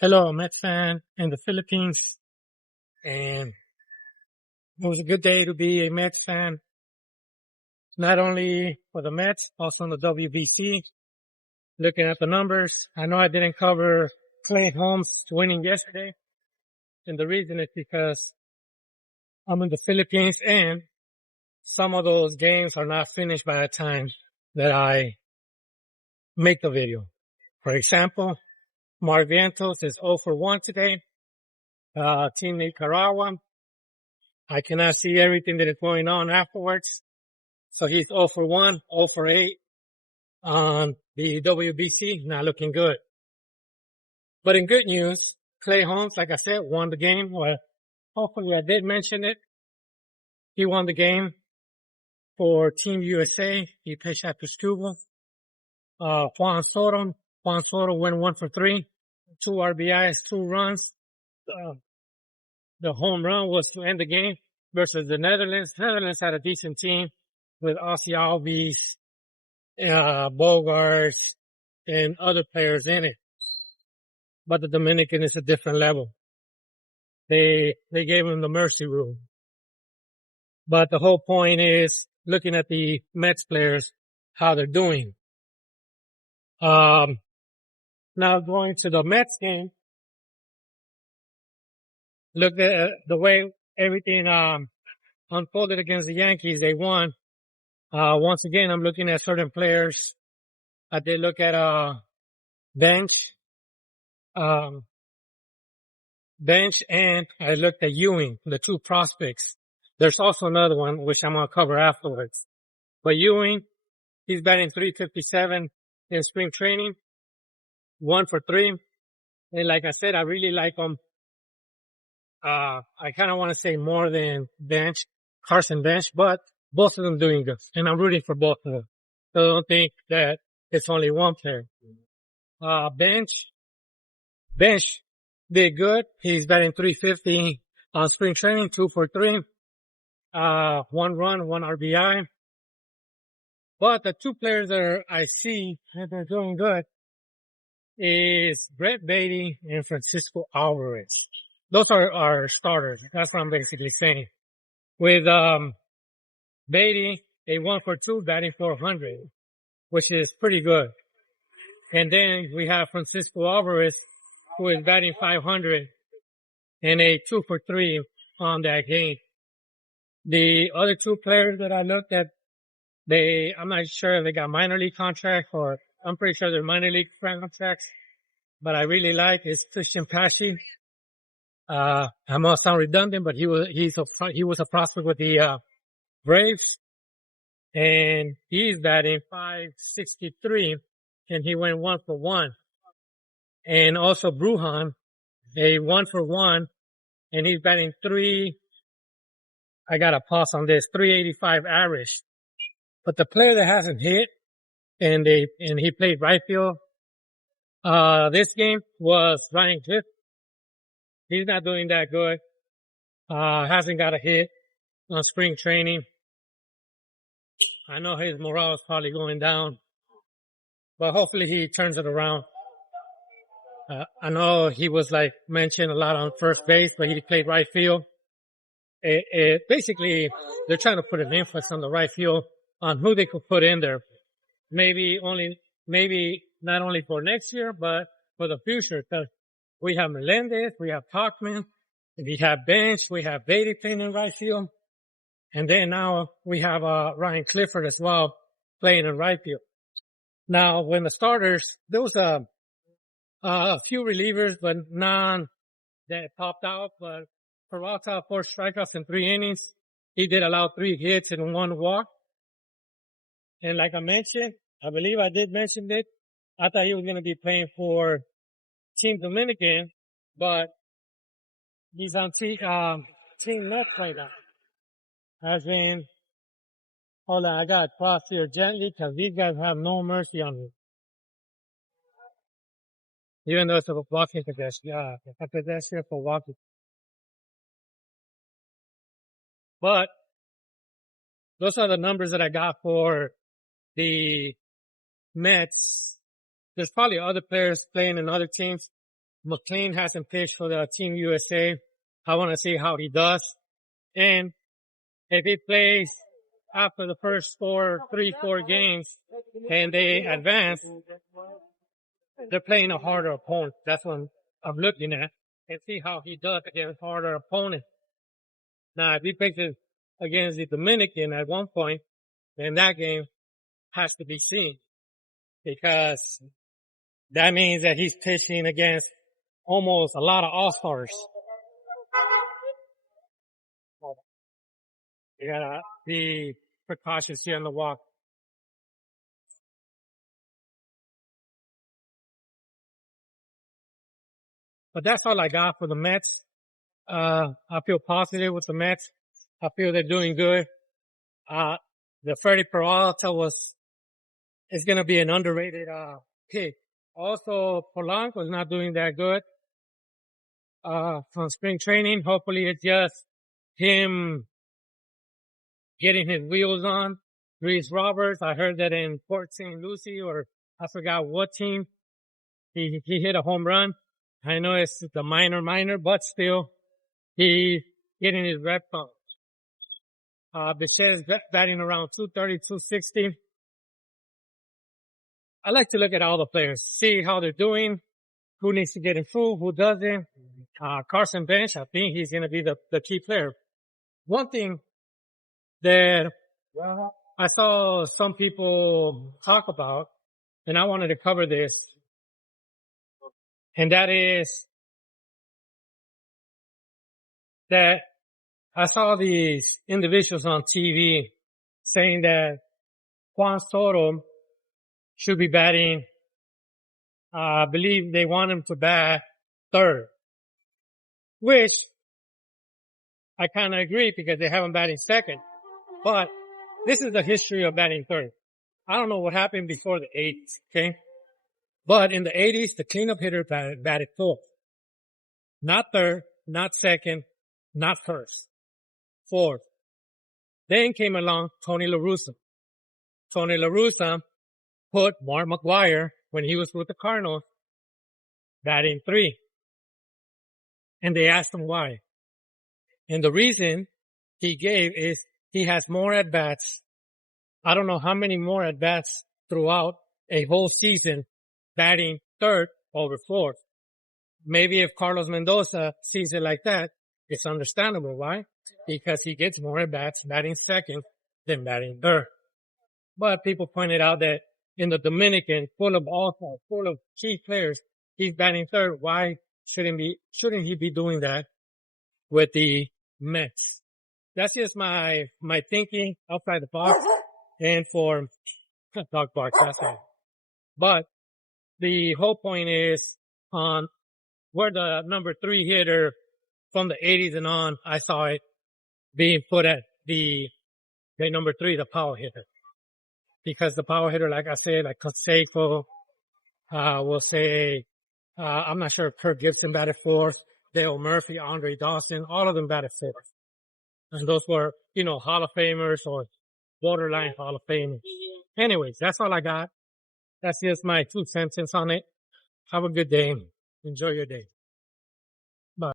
Hello, Mets fan in the Philippines, and it was a good day to be a Mets fan, not only for the Mets, also in the WBC. Looking at the numbers, I know I didn't cover Clay Holmes winning yesterday, and the reason is because I'm in the Philippines and some of those games are not finished by the time that I make the video. For example, Vientos is 0 for 1 today. Team Nicaragua. I cannot see everything that is going on afterwards. So he's 0 for 1, 0 for 8 on the WBC. Not looking good. But in good news, Clay Holmes, like I said, won the game. Well, hopefully I did mention it. He won the game for Team USA. He pitched at Tustuvo. Juan Soto went 1 for 3, 2 RBIs, 2 runs. The home run was to end the game versus the Netherlands. Netherlands had a decent team with Aussie Albies, Bogarts, and other players in it. But the Dominican is a different level. They gave him the mercy rule. But the whole point is looking at the Mets players, how they're doing. Now going to the Mets game, look at the way everything, unfolded against the Yankees. They won. Once again, I'm looking at certain players. I did look at, Benge, and I looked at Ewing, the 2 prospects. There's also another one, which I'm going to cover afterwards. But Ewing, he's batting .357 in spring training, 1 for 3. And like I said, I really like him. I kind of want to say more than Carson Benge, but both of them doing good. And I'm rooting for both of them. So don't think that it's only one player. Benge did good. He's batting .350 on spring training, 2 for 3. 1 run, 1 RBI. But the 2 players that I see that are doing good is Brett Beatty and Francisco Alvarez. Those are our starters. That's what I'm basically saying. With, Beatty, a 1 for 2 batting .400, which is pretty good. And then we have Francisco Alvarez, who is batting .500 and a 2 for 3 on that game. The other 2 players that I looked at, I'm not sure if they got minor league contracts or I'm pretty sure they're minor league contracts, but I really like is Christian Pache. I must sound redundant, but he was a prospect with the, Braves, and he's batting .563 and he went 1 for 1. And also Brujan, a 1 for 1, and he's batting I gotta pause on this, .385 average. But the player that hasn't hit, and he played right field, this game was Ryan Cliff. He's not doing that good. Hasn't got a hit on spring training. I know his morale is probably going down, but hopefully he turns it around. I know he was mentioned a lot on first base, but he played right field. Basically, they're trying to put an emphasis on the right field on who they could put in there. Maybe not only for next year, but for the future. Cause we have Melendez, we have Talkman, we have Benge, we have Beatty playing in right field. And then now we have, Ryan Clifford as well playing in right field. Now, when the starters, there was a few relievers, but none that popped out, but Peralta 4 strikeouts in 3 innings. He did allow 3 hits and 1 walk. And like I mentioned, I believe I did mention it. I thought he was going to be playing for Team Dominican, but he's on Team Mets right now. Hold on, I gotta cross here gently because these guys have no mercy on me. Even though it's a walking pedestrian, a pedestrian for walking. But those are the numbers that I got for the Mets. There's probably other players playing in other teams, McLean hasn't pitched for the Team USA. I want to see how he does. And if he plays after the first 4 games and they advance, they're playing a harder opponent. That's what I'm looking at, and see how he does against harder opponent. Now, if he pitches against the Dominican at one point, then that game has to be seen, because that means that he's pitching against almost a lot of all-stars. You gotta be precautious here on the walk. But that's all I got for the Mets. I feel positive with the Mets. I feel they're doing good. The Freddie Peralta is gonna be an underrated, pick. Also, Polanco is not doing that good, from spring training. Hopefully it's just him getting his wheels on. Reese Roberts, I heard that in Port St. Lucie, or I forgot what team, he hit a home run. I know it's the minor, but still, he's getting his reps on. Bichette is batting around 230, 260. I like to look at all the players, see how they're doing, who needs to get improved, who doesn't. Carson Benge, I think he's going to be the key player. One thing that I saw some people talk about, and I wanted to cover this, and that is that I saw these individuals on TV saying that Juan Soto should be batting, I believe they want him to bat third, which I kind of agree, because they have him batting second. But this is the history of batting third. I don't know what happened before the 80s, okay? But in the 80s, the cleanup hitter batted fourth. Not third, not second, not first. Fourth. Then came along Tony La Russa. Tony La Russa put Mark McGwire, when he was with the Cardinals, batting three. And they asked him why. And the reason he gave is he has more at-bats. I don't know how many more at-bats throughout a whole season batting third over fourth. Maybe if Carlos Mendoza sees it like that, it's understandable. Why? Because he gets more at-bats batting second than batting third. But people pointed out that in the Dominican, full of key players, he's batting third. Why shouldn't he be doing that with the Mets? That's just my thinking outside the box, and for dog barks, that's all. But the whole point is, on where the number 3 hitter from the 80s and on, I saw it being put at the number 3, the power hitter. Because the power hitter, like I said, like Conseco, will say, I'm not sure if Kirk Gibson batted fourth, Dale Murphy, Andre Dawson, all of them batted fourth. And those were, Hall of Famers or borderline Hall of Famers. Anyways, that's all I got. That's just my 2 cents on it. Have a good day. Enjoy your day.